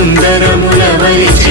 అళగు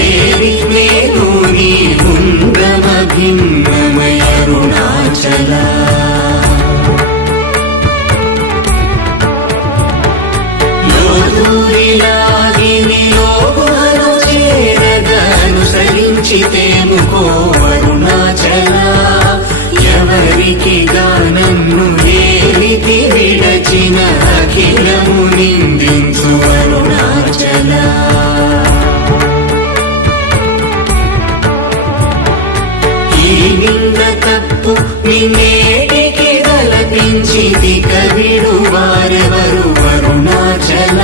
ఈ నిన్న తప్పు నిన్నేటికి గలపించి కవిడు వారెవరు? అరుణాచల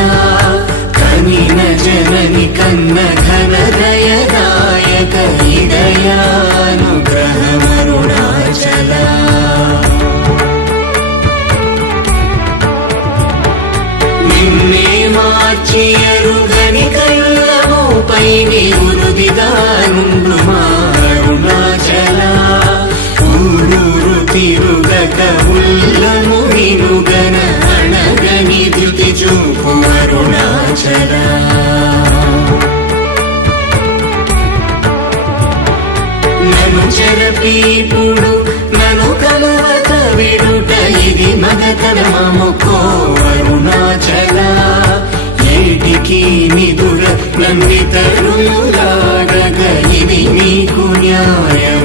కనిన జనని కన్న ఘన దయదాయక హృదయానుగ్రహమరుణాచల నిన్నే మార్చి చల్లను వినుగన అనగని ధృతి చూపు అరుణాచల నన్ను చెరపీపుడు నన్ను కలవక వినుట ఇది మగతనముకో అరుణాచల. ఏటికి నిదుర నన్నితరులాగగ ఇది నీకు న్యాయమారుణాచల